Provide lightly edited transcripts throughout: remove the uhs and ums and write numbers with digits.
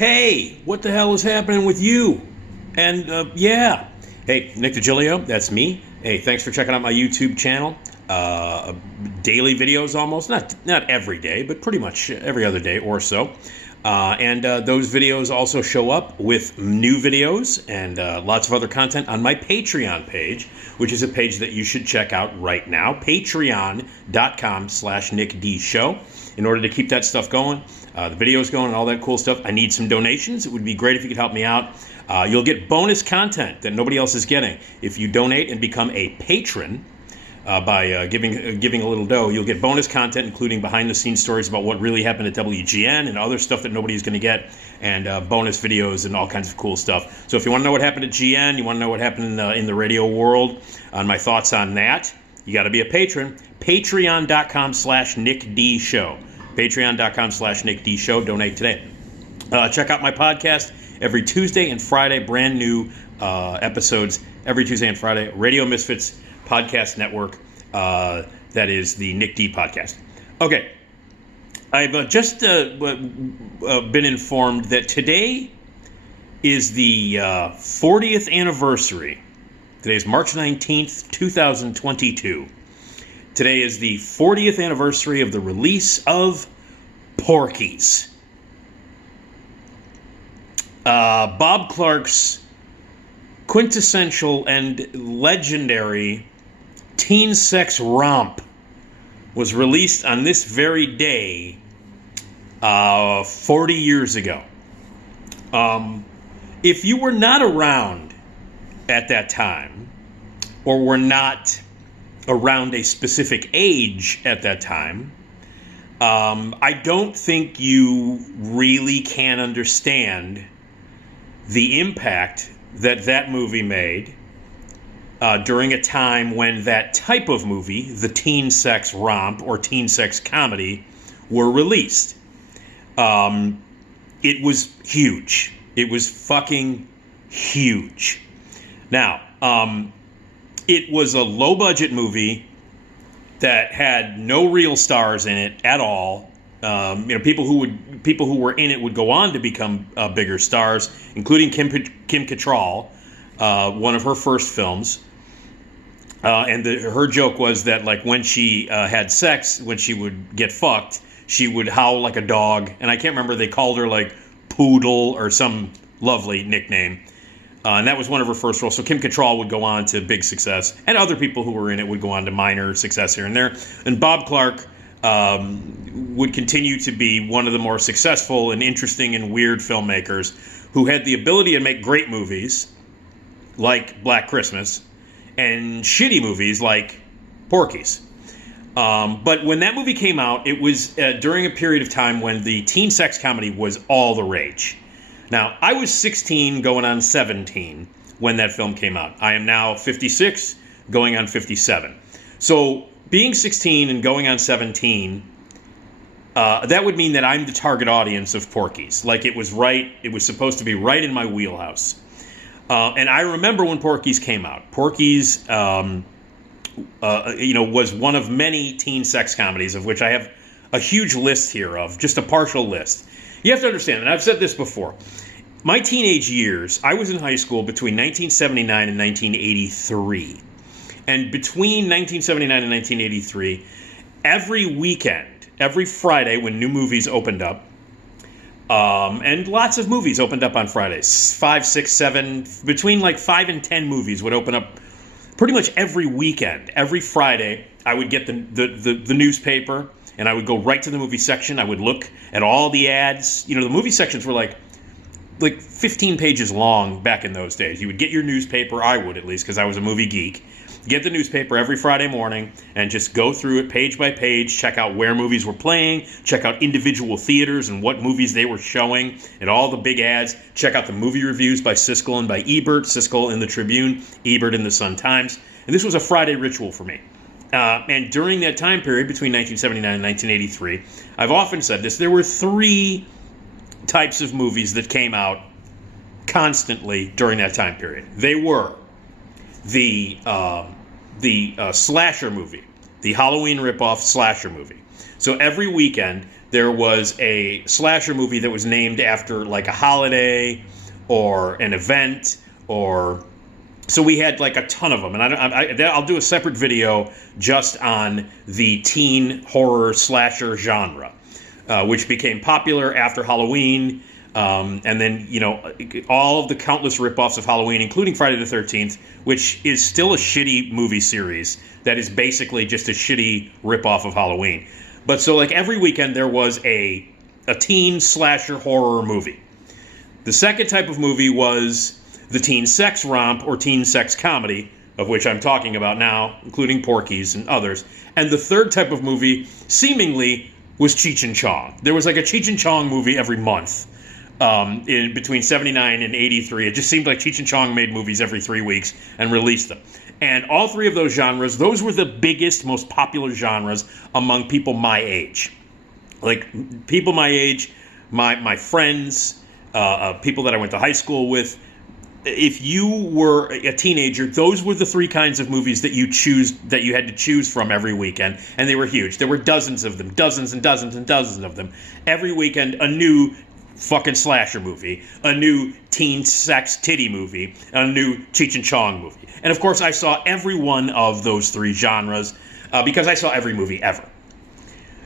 Hey, what the hell is happening with you? And yeah, hey, Nick Digilio, that's me. Hey, thanks for checking out my YouTube channel. Daily videos, almost not every day, but pretty much every other day or so. And those videos also show up with new videos and lots of other content on my Patreon page, which is a page that you should check out right now. Patreon.com/NickDShow. In order to keep that stuff going, the videos going and all that cool stuff, I need some donations. It would be great if you could help me out. You'll get bonus content that nobody else is getting. If you donate and become a patron, by giving a little dough, you'll get bonus content, including behind-the-scenes stories about what really happened at WGN and other stuff that nobody's going to get, and bonus videos and all kinds of cool stuff. So if you want to know what happened at GN, you want to know what happened in the radio world, on my thoughts on that, you got to be a patron. Patreon.com/NickDShow. Patreon.com/NickDShow. Donate today. Check out my podcast every Tuesday and Friday. Brand new episodes every Tuesday and Friday. Radio Misfits Podcast Network. That is the Nick D Podcast. Okay. I've just been informed that today is the 40th anniversary. Today is March 19th, 2022. Today is the 40th anniversary of the release of Porky's. Bob Clark's quintessential and legendary teen sex romp was released on this very day 40 years ago. If you were not around at that time, or were not around a specific age at that time, I don't think you really can understand the impact that movie made during a time when that type of movie, the teen sex romp or teen sex comedy, were released. It was huge. It was fucking huge. Now, it was a low-budget movie that had no real stars in it at all. People who were in it would go on to become bigger stars, including Kim Cattrall, one of her first films. And her joke was that, like, when she had sex, when she would get fucked, she would howl like a dog. And I can't remember, they called her, like, Poodle or some lovely nickname. And that was one of her first roles. So Kim Cattrall would go on to big success. And other people who were in it would go on to minor success here and there. And Bob Clark would continue to be one of the more successful and interesting and weird filmmakers who had the ability to make great movies like Black Christmas and shitty movies like Porky's. But when that movie came out, it was during a period of time when the teen sex comedy was all the rage. Now, I was 16 going on 17 when that film came out. I am now 56 going on 57. So being 16 and going on 17, that would mean that I'm the target audience of Porky's. Like, it was supposed to be right in my wheelhouse. And I remember when Porky's came out. Porky's, was one of many teen sex comedies, of which I have a huge list here of, just a partial list. You have to understand, and I've said this before, my teenage years, I was in high school between 1979 and 1983. And between 1979 and 1983, every weekend, every Friday when new movies opened up, and lots of movies opened up on Fridays, 5, 6, 7, between like 5 and 10 movies would open up pretty much every weekend. Every Friday, I would get the newspaper, and I would go right to the movie section. I would look at all the ads. The movie sections were like 15 pages long back in those days. You would get your newspaper, I would at least, because I was a movie geek. Get the newspaper every Friday morning and just go through it page by page, check out where movies were playing, check out individual theaters and what movies they were showing, and all the big ads. Check out the movie reviews by Siskel and by Ebert, Siskel in the Tribune, Ebert in the Sun-Times. And this was a Friday ritual for me. And during that time period, between 1979 and 1983, I've often said this, there were 3 types of movies that came out constantly during that time period. They were the slasher movie, the Halloween ripoff slasher movie. So every weekend, there was a slasher movie that was named after like a holiday or an event, or so we had like a ton of them. And I'll do a separate video just on the teen horror slasher genre, which became popular after Halloween. And then, all of the countless ripoffs of Halloween, including Friday the 13th, which is still a shitty movie series that is basically just a shitty ripoff of Halloween. But so like every weekend there was a teen slasher horror movie. The second type of movie was the teen sex romp or teen sex comedy, of which I'm talking about now, including Porky's and others. And the third type of movie, seemingly, was Cheech and Chong. There was like a Cheech and Chong movie every month. In between 79 and 83. It just seemed like Cheech and Chong made movies every 3 weeks and released them. And all three of those genres, those were the biggest, most popular genres among people my age. Like, people my age, my friends, people that I went to high school with. If you were a teenager, those were the three kinds of movies that you had to choose from every weekend, and they were huge. There were dozens of them, dozens and dozens and dozens of them. Every weekend, a new fucking slasher movie, a new teen sex titty movie, a new Cheech and Chong movie. And of course I saw every one of those three genres because I saw every movie ever.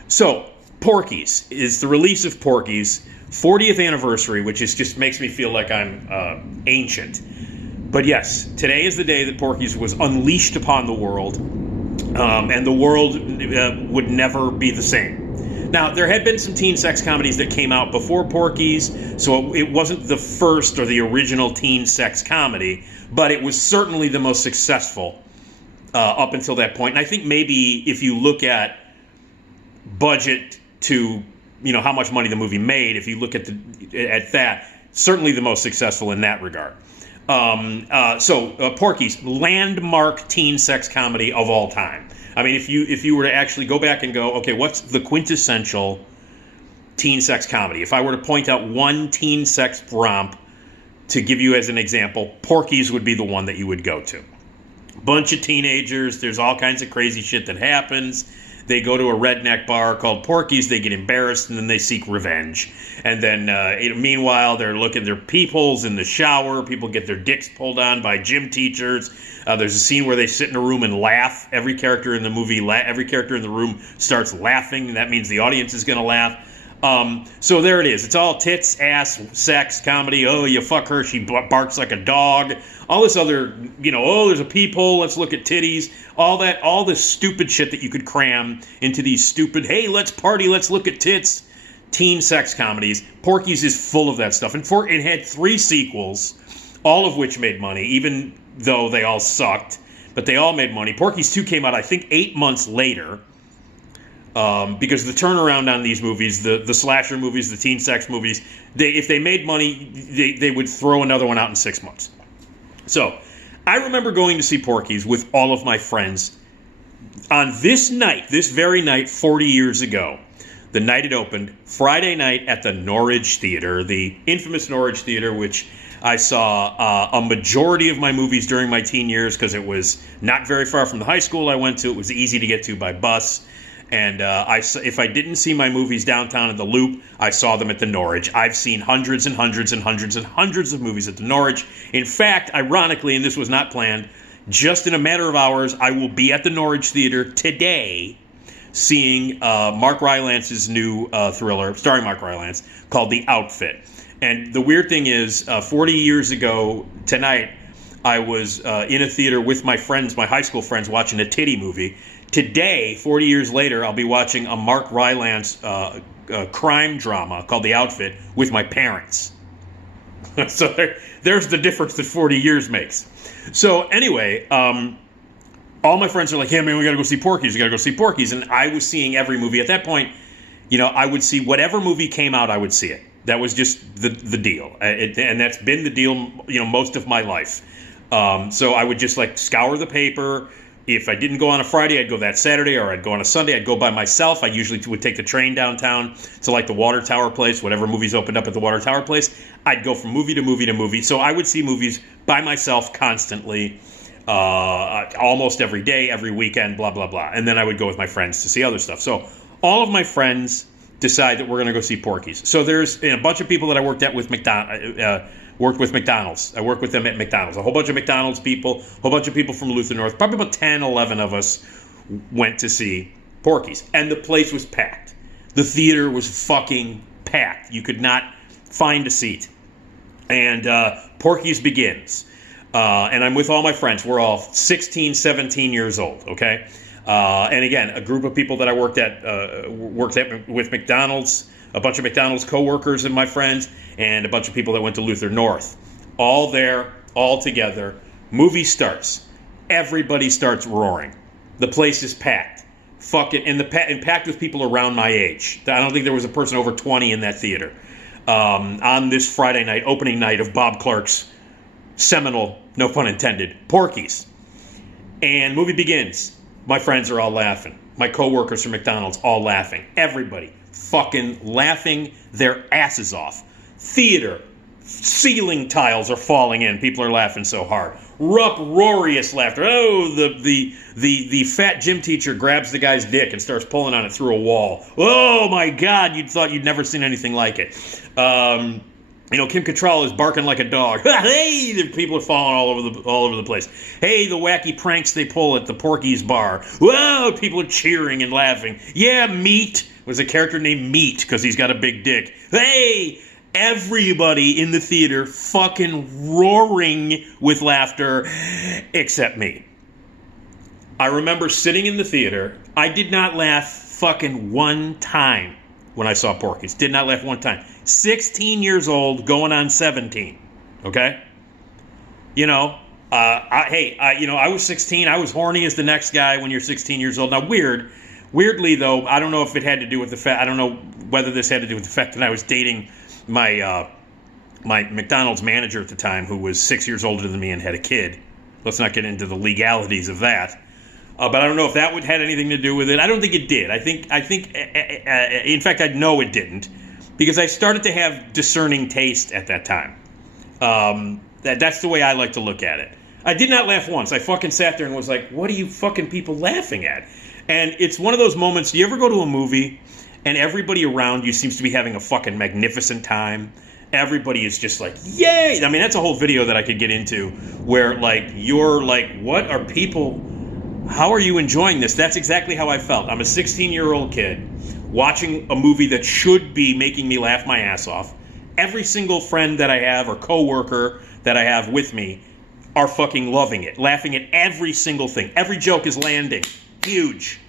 So Porky's is the release of Porky's 40th anniversary, which just makes me feel like I'm ancient. But yes, today is the day that Porky's was unleashed upon the world, and the world would never be the same. Now, there had been some teen sex comedies that came out before Porky's, so it wasn't the first or the original teen sex comedy, but it was certainly the most successful up until that point. And I think maybe if you look at budget to, how much money the movie made, if you look at that, certainly the most successful in that regard. So Porky's, landmark teen sex comedy of all time. I mean, if you were to actually go back and go, okay, what's the quintessential teen sex comedy? If I were to point out one teen sex romp to give you as an example, Porky's would be the one that you would go to. Bunch of teenagers, there's all kinds of crazy shit that happens. They go to a redneck bar called Porky's, they get embarrassed, and then they seek revenge. And then, meanwhile, they're looking their peepholes in the shower. People get their dicks pulled on by gym teachers. There's a scene where they sit in a room and laugh. Every character in the movie, every character in the room starts laughing, and that means the audience is going to laugh. So there it is. It's all tits, ass, sex, comedy. Oh, you fuck her, she barks like a dog. All this other, oh, there's a peephole, let's look at titties. All this stupid shit that you could cram into these stupid, hey, let's party, let's look at tits, teen sex comedies. Porky's is full of that stuff. And it had 3 sequels, all of which made money, even though they all sucked. But they all made money. Porky's 2 came out, I think, 8 months later. Because the turnaround on these movies, the slasher movies, the teen sex movies, if they made money, they would throw another one out in 6 months. So, I remember going to see Porky's with all of my friends on this very night, 40 years ago. The night it opened, Friday night at the Norwich Theater, the infamous Norwich Theater, which I saw a majority of my movies during my teen years because it was not very far from the high school I went to. It was easy to get to by bus. And if I didn't see my movies downtown at the Loop, I saw them at the Norwich. I've seen hundreds and hundreds and hundreds and hundreds of movies at the Norwich. In fact, ironically, and this was not planned, just in a matter of hours, I will be at the Norwich Theater today seeing Mark Rylance's new thriller, starring Mark Rylance, called The Outfit. And the weird thing is, 40 years ago tonight, I was in a theater with my friends, my high school friends, watching a titty movie. Today, 40 years later, I'll be watching a Mark Rylance crime drama called The Outfit with my parents. So there's the difference that 40 years makes. So anyway, all my friends are like, hey, man, we got to go see Porky's. We got to go see Porky's. And I was seeing every movie. At that point, I would see whatever movie came out, I would see it. That was just the deal. And that's been the deal, most of my life. So I would just scour the paper. If I didn't go on a Friday, I'd go that Saturday, or I'd go on a Sunday. I'd go by myself. I usually would take the train downtown to the Water Tower place, whatever movies opened up at the Water Tower place. I'd go from movie to movie to movie. So I would see movies by myself constantly, almost every day, every weekend, blah, blah, blah. And then I would go with my friends to see other stuff. So all of my friends decide that we're going to go see Porky's. So there's a bunch of people that I worked with McDonald's. I worked with them at McDonald's. A whole bunch of McDonald's people, a whole bunch of people from Luther North. Probably about 10, 11 of us went to see Porky's. And the place was packed. The theater was fucking packed. You could not find a seat. And Porky's begins. And I'm with all my friends. We're all 16, 17 years old, okay? And again, a group of people that I worked with McDonald's, a bunch of McDonald's coworkers and my friends, and a bunch of people that went to Luther North. All there, all together. Movie starts. Everybody starts roaring. The place is packed. And packed with people around my age. I don't think there was a person over 20 in that theater. On this Friday night, opening night of Bob Clark's seminal, no pun intended, Porky's. And movie begins. My friends are all laughing. My coworkers from McDonald's all laughing. Everybody fucking laughing their asses off. Theater, ceiling tiles are falling in. People are laughing so hard. Uproarious laughter. Oh, the fat gym teacher grabs the guy's dick and starts pulling on it through a wall. Oh my God, you'd thought you'd never seen anything like it. Kim Cattrall is barking like a dog. Hey, the people are falling all over the place. Hey, the wacky pranks they pull at the Porky's bar. Whoa, people are cheering and laughing. Yeah, Meat was a character named Meat because he's got a big dick. Hey, everybody in the theater fucking roaring with laughter except me. I remember sitting in the theater. I did not laugh fucking one time when I saw Porky's. Did not laugh one time. 16 years old, going on 17. Okay? I was 16. I was horny as the next guy when you're 16 years old. Now, weirdly, though, I don't know if it had to do with the fact, I don't know whether this had to do with the fact that I was dating my McDonald's manager at the time, who was 6 years older than me and had a kid. Let's not get into the legalities of that. But I don't know if that had anything to do with it. I don't think it did. I think, in fact, I know it didn't, because I started to have discerning taste at that time. That's the way I like to look at it. I did not laugh once. I fucking sat there and was like, what are you fucking people laughing at? And it's one of those moments, do you ever go to a movie and everybody around you seems to be having a fucking magnificent time? Everybody is just like, yay! I mean, that's a whole video that I could get into where, like, you're like, what are people... How are you enjoying this? That's exactly how I felt. I'm a 16-year-old kid watching a movie that should be making me laugh my ass off. Every single friend that I have or coworker that I have with me are fucking loving it, laughing at every single thing. Every joke is landing. Huge.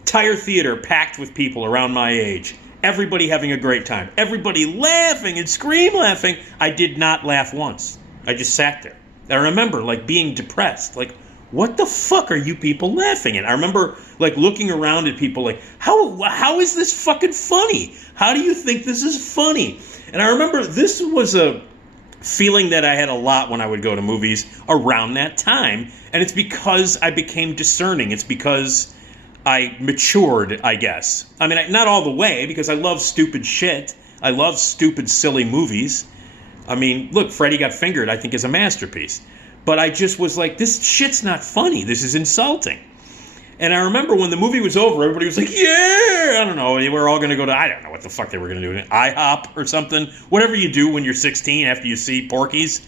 Entire theater packed with people around my age. Everybody having a great time. Everybody laughing and scream laughing. I did not laugh once. I just sat there. I remember, like, being depressed. Like, what the fuck are you people laughing at? I remember, like, looking around at people like, how is this fucking funny? How do you think this is funny? And I remember this was a feeling that I had a lot when I would go to movies around that time. And it's because I became discerning. It's because I matured, I guess. I mean, not all the way, because I love stupid shit. I love stupid, silly movies. I mean, look, Freddy Got Fingered, I think, is a masterpiece. But I just was like, this shit's not funny. This is insulting. And I remember when the movie was over, everybody was like, yeah! I don't know. They were all going to go to, I don't know what the fuck they were going to do. IHOP or something. Whatever you do when you're 16 after you see Porky's.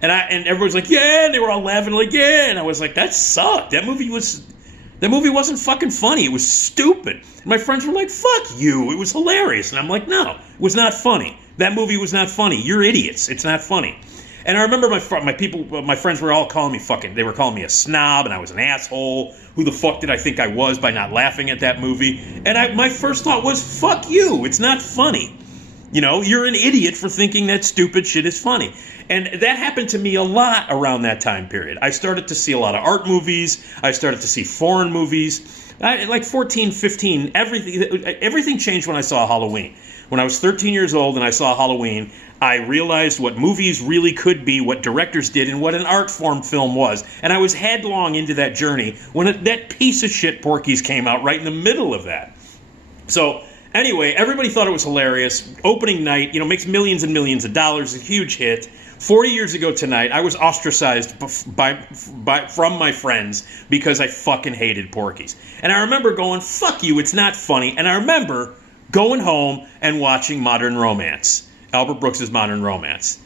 And everybody's like, yeah! And they were all laughing like, yeah! And I was like, that sucked. That movie wasn't fucking funny. It was stupid. And my friends were like, fuck you. It was hilarious. And I'm like, no, it was not funny. That movie was not funny. You're idiots. It's not funny. And I remember my friends were all calling me they were calling me a snob and I was an asshole. Who the fuck did I think I was by not laughing at that movie? And my first thought was, fuck you. It's not funny. You're an idiot for thinking that stupid shit is funny. And that happened to me a lot around that time period. I started to see a lot of art movies. I started to see foreign movies. Like 14, 15, everything changed when I saw Halloween. When I was 13 years old and I saw Halloween, I realized what movies really could be, what directors did, and what an art form film was. And I was headlong into that journey when that piece of shit Porky's came out right in the middle of that. So anyway, everybody thought it was hilarious. Opening night, makes millions and millions of dollars, a huge hit. 40 years ago tonight, I was ostracized from my friends because I fucking hated Porky's. And I remember going, fuck you, it's not funny. And I remember going home and watching Modern Romance, Albert Brooks's Modern Romance.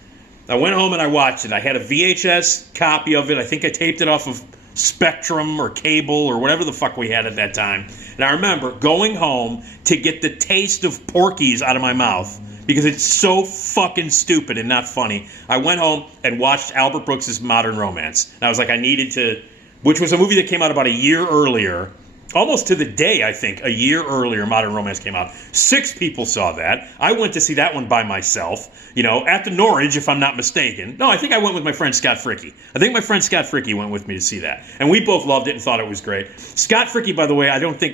I went home and I watched it. I had a VHS copy of it. I think I taped it off of Spectrum or cable or whatever the fuck we had at that time. And I remember going home to get the taste of Porky's out of my mouth because it's so fucking stupid and not funny. I went home and watched Albert Brooks's Modern Romance. And I was like, I needed to, which was a movie that came out about a year earlier. Almost to the day, I think, a year earlier, Modern Romance came out. 6 people saw that. I went to see that one by myself, at the Norwich, if I'm not mistaken. No, I think I went with my friend Scott Fricky. I think my friend Scott Fricky went with me to see that. And we both loved it and thought it was great. Scott Fricky, by the way,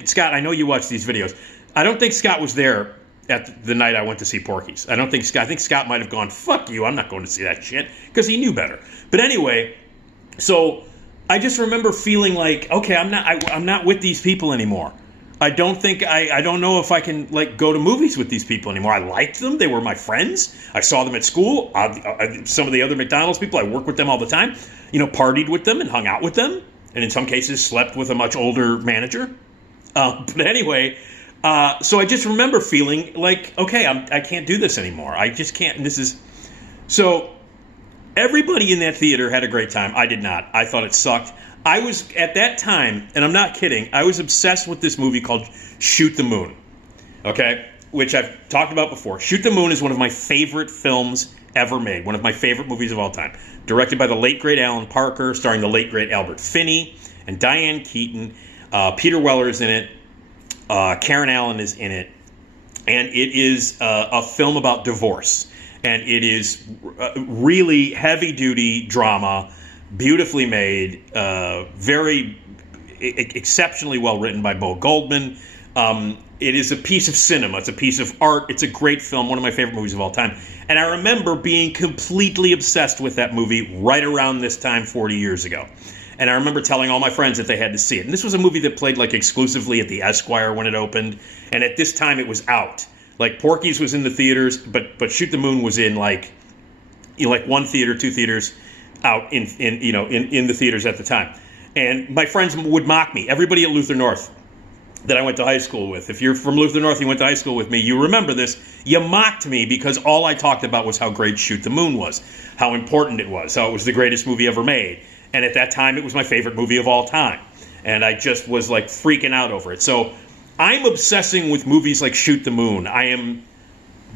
Scott, I know you watch these videos. I don't think Scott was there at the night I went to see Porky's. I think Scott might have gone, fuck you, I'm not going to see that shit, because he knew better. But anyway, so I just remember feeling like, okay, I'm not with these people anymore. I don't know if I can go to movies with these people anymore. I liked them. They were my friends. I saw them at school. Some of the other McDonald's people, I work with them all the time. Partied with them and hung out with them. And in some cases slept with a much older manager. But anyway, so I just remember feeling like, okay, I can't do this anymore. I just can't. And so everybody in that theater had a great time. I did not. I thought it sucked. I was, at that time, and I'm not kidding, I was obsessed with this movie called Shoot the Moon, okay, which I've talked about before. Shoot the Moon is one of my favorite films ever made, one of my favorite movies of all time. Directed by the late, great Alan Parker, starring the late, great Albert Finney and Diane Keaton. Peter Weller is in it. Karen Allen is in it. And it is a film about divorce. And it is really heavy-duty drama, beautifully made, very exceptionally well written by Bo Goldman. It is a piece of cinema. It's a piece of art. It's a great film, one of my favorite movies of all time. And I remember being completely obsessed with that movie right around this time 40 years ago. And I remember telling all my friends that they had to see it. And this was a movie that played exclusively at the Esquire when it opened. And at this time it was out. Porky's was in the theaters, but Shoot the Moon was in one theater, 2 theaters out in the theaters at the time. And my friends would mock me. Everybody at Luther North that I went to high school with. If you're from Luther North, you went to high school with me, you remember this. You mocked me because all I talked about was how great Shoot the Moon was, how important it was, how it was the greatest movie ever made. And at that time, it was my favorite movie of all time. And I just was freaking out over it. So I'm obsessing with movies like Shoot the Moon. I am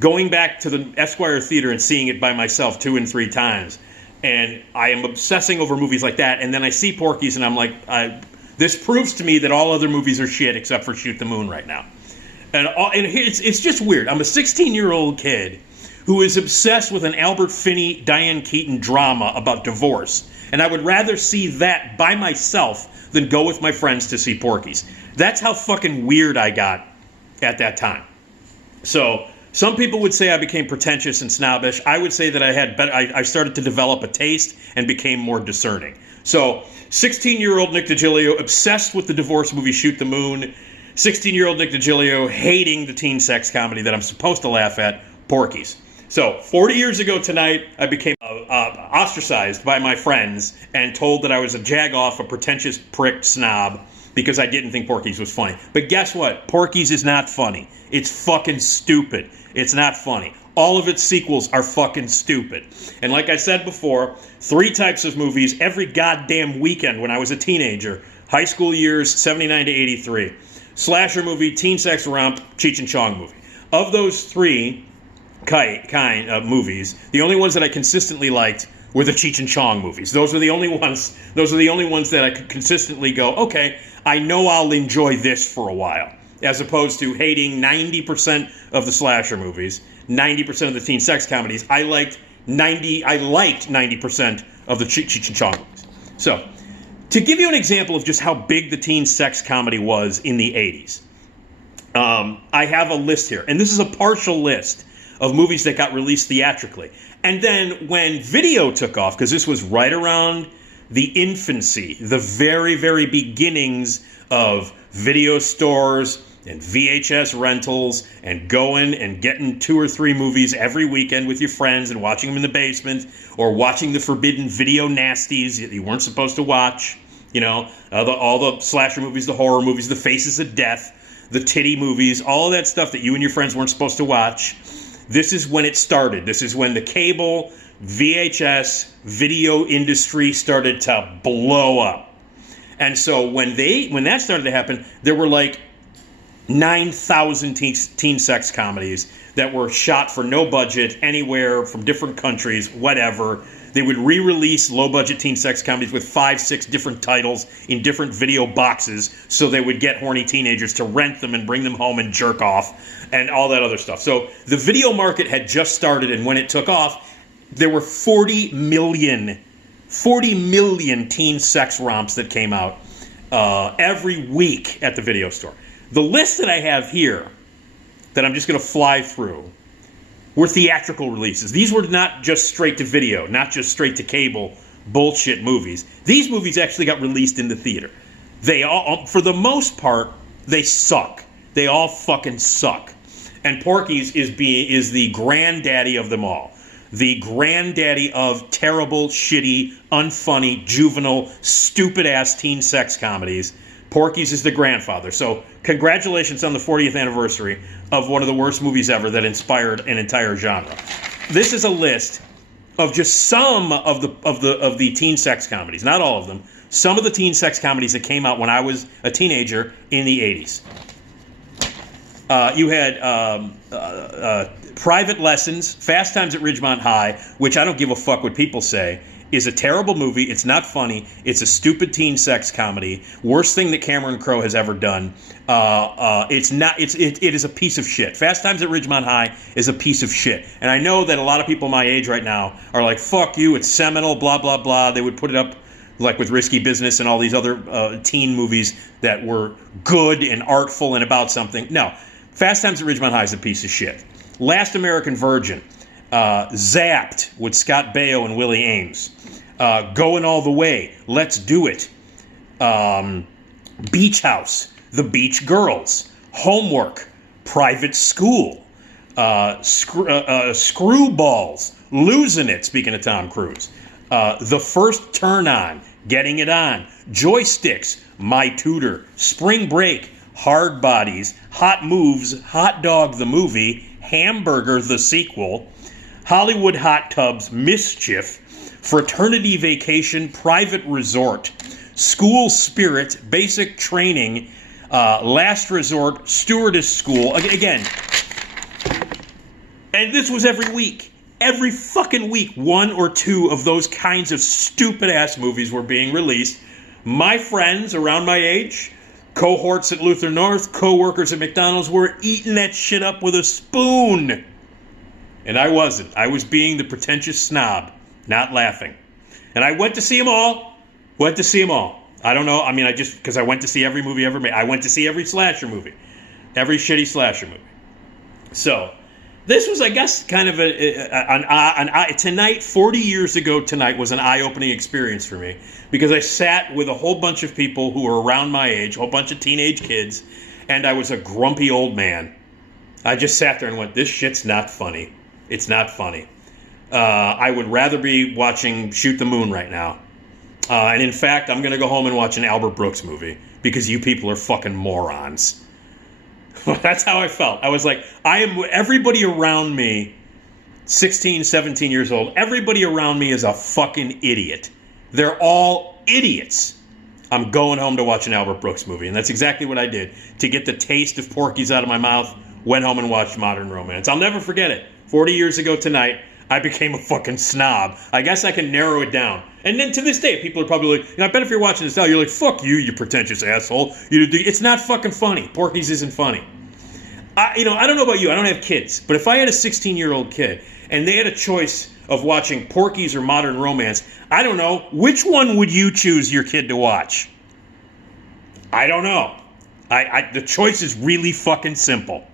going back to the Esquire Theater and seeing it by myself 2 and 3 times. And I am obsessing over movies like that. And then I see Porky's and I'm like, this proves to me that all other movies are shit except for Shoot the Moon right now. And it's just weird. I'm a 16-year-old kid who is obsessed with an Albert Finney, Diane Keaton drama about divorce. And I would rather see that by myself than go with my friends to see Porky's. That's how fucking weird I got at that time. So some people would say I became pretentious and snobbish. I would say that I started to develop a taste and became more discerning. So 16-year-old Nick Digilio obsessed with the divorce movie Shoot the Moon. 16-year-old Nick Digilio hating the teen sex comedy that I'm supposed to laugh at, Porky's. So 40 years ago tonight, I became ostracized by my friends and told that I was a jagoff, a pretentious prick snob, because I didn't think Porky's was funny. But guess what? Porky's is not funny. It's fucking stupid. It's not funny. All of its sequels are fucking stupid. And like I said before, 3 types of movies every goddamn weekend when I was a teenager. High school years, 79 to 83. Slasher movie, teen sex romp, Cheech and Chong movie. Of those 3 kind of movies, the only ones that I consistently liked were the Cheech and Chong movies. Those are the only ones that I could consistently go, okay, I know I'll enjoy this for a while, as opposed to hating 90% of the slasher movies, 90% of the teen sex comedies. I liked 90% of the Cheech and Chong movies. So, to give you an example of just how big the teen sex comedy was in the 80s, I have a list here, and this is a partial list of movies that got released theatrically. And then when video took off, because this was right around the infancy, the very, very beginnings of video stores and VHS rentals and going and getting 2 or 3 movies every weekend with your friends and watching them in the basement, or watching the forbidden video nasties that you weren't supposed to watch, all the slasher movies, the horror movies, the Faces of Death, the titty movies, all of that stuff that you and your friends weren't supposed to watch. This is when it started. This is when the cable, VHS, video industry started to blow up. And so when that started to happen, there were like 9,000 teen sex comedies that were shot for no budget, anywhere from different countries, whatever. They would re-release low-budget teen sex comedies with 5, 6 different titles in different video boxes so they would get horny teenagers to rent them and bring them home and jerk off and all that other stuff. So the video market had just started, and when it took off, there were 40 million teen sex romps that came out every week at the video store. The list that I have here that I'm just going to fly through were theatrical releases. These were not just straight to video, not just straight to cable bullshit movies. These movies actually got released in the theater. They all, for the most part, they suck. They all fucking suck. And Porky's is the granddaddy of them all. The granddaddy of terrible, shitty, unfunny, juvenile, stupid-ass teen sex comedies. Porky's is the grandfather. So congratulations on the 40th anniversary of one of the worst movies ever that inspired an entire genre. This is a list of just some of the teen sex comedies, not all of them. Some of the teen sex comedies that came out when I was a teenager in the 80s. You had Private Lessons, Fast Times at Ridgemont High, which I don't give a fuck what people say, is a terrible movie. It's not funny. It's a stupid teen sex comedy. Worst thing that Cameron Crowe has ever done. It is a piece of shit. Fast Times at Ridgemont High is a piece of shit. And I know that a lot of people my age right now are like, fuck you, it's seminal, blah, blah, blah. They would put it up like with Risky Business and all these other teen movies that were good and artful and about something. No, Fast Times at Ridgemont High is a piece of shit. Last American Virgin. Zapped with Scott Baio and Willie Ames. Going All the Way, Let's Do It. Beach House, The Beach Girls. Homework, Private School. Screwballs, Losing It, speaking of Tom Cruise. The First Turn On, Getting It On. Joysticks, My Tutor. Spring Break, Hard Bodies. Hot Moves, Hot Dog the Movie. Hamburger the Sequel. Hollywood Hot Tubs, Mischief. Fraternity Vacation, Private Resort. School Spirit, Basic Training. Last Resort, Stewardess School. Again, and this was every week. Every fucking week, one or two of those kinds of stupid-ass movies were being released. My friends around my age, cohorts at Luther North, co-workers at McDonald's, were eating that shit up with a spoon. And I wasn't. I was being the pretentious snob, not laughing. And I went to see them all. I don't know. I mean, because I went to see every movie ever made. I went to see every slasher movie. Every shitty slasher movie. So, this was, I guess, kind of tonight, 40 years ago tonight, was an eye-opening experience for me. Because I sat with a whole bunch of people who were around my age, a whole bunch of teenage kids, and I was a grumpy old man. I just sat there and went, this shit's not funny. It's not funny. I would rather be watching Shoot the Moon right now. And in fact, I'm going to go home and watch an Albert Brooks movie because you people are fucking morons. That's how I felt. I was like, everybody around me, 16, 17 years old, everybody around me is a fucking idiot. They're all idiots. I'm going home to watch an Albert Brooks movie. And that's exactly what I did. To get the taste of Porky's out of my mouth, went home and watched Modern Romance. I'll never forget it. 40 years ago tonight, I became a fucking snob. I guess I can narrow it down. And then to this day, people are probably like, I bet if you're watching this now, you're like, fuck you, you pretentious asshole. It's not fucking funny. Porky's isn't funny. I don't know about you. I don't have kids. But if I had a 16-year-old kid and they had a choice of watching Porky's or Modern Romance, I don't know. Which one would you choose your kid to watch? I don't know. The choice is really fucking simple.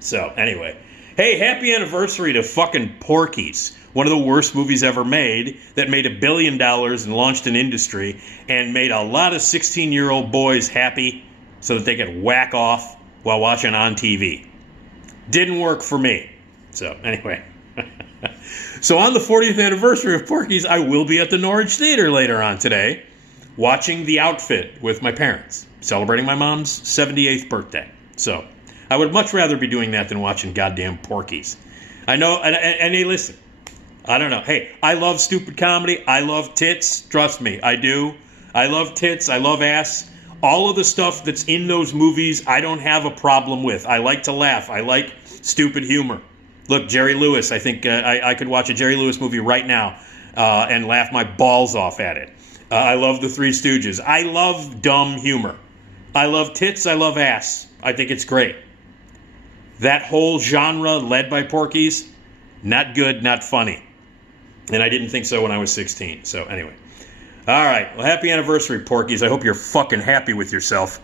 So, anyway. Hey, happy anniversary to fucking Porky's. One of the worst movies ever made that made $1 billion and launched an industry and made a lot of 16-year-old boys happy so that they could whack off while watching on TV. Didn't work for me. So, anyway. So, on the 40th anniversary of Porky's, I will be at the Norwich Theater later on today watching The Outfit with my parents, celebrating my mom's 78th birthday. So I would much rather be doing that than watching goddamn Porkies. I know, and hey, listen, I don't know. Hey, I love stupid comedy. I love tits. Trust me, I do. I love tits. I love ass. All of the stuff that's in those movies, I don't have a problem with. I like to laugh. I like stupid humor. Look, Jerry Lewis, I think I could watch a Jerry Lewis movie right now and laugh my balls off at it. I love the Three Stooges. I love dumb humor. I love tits. I love ass. I think it's great. That whole genre led by Porky's, not good, not funny. And I didn't think so when I was 16. So anyway. All right. Well, happy anniversary, Porky's. I hope you're fucking happy with yourself.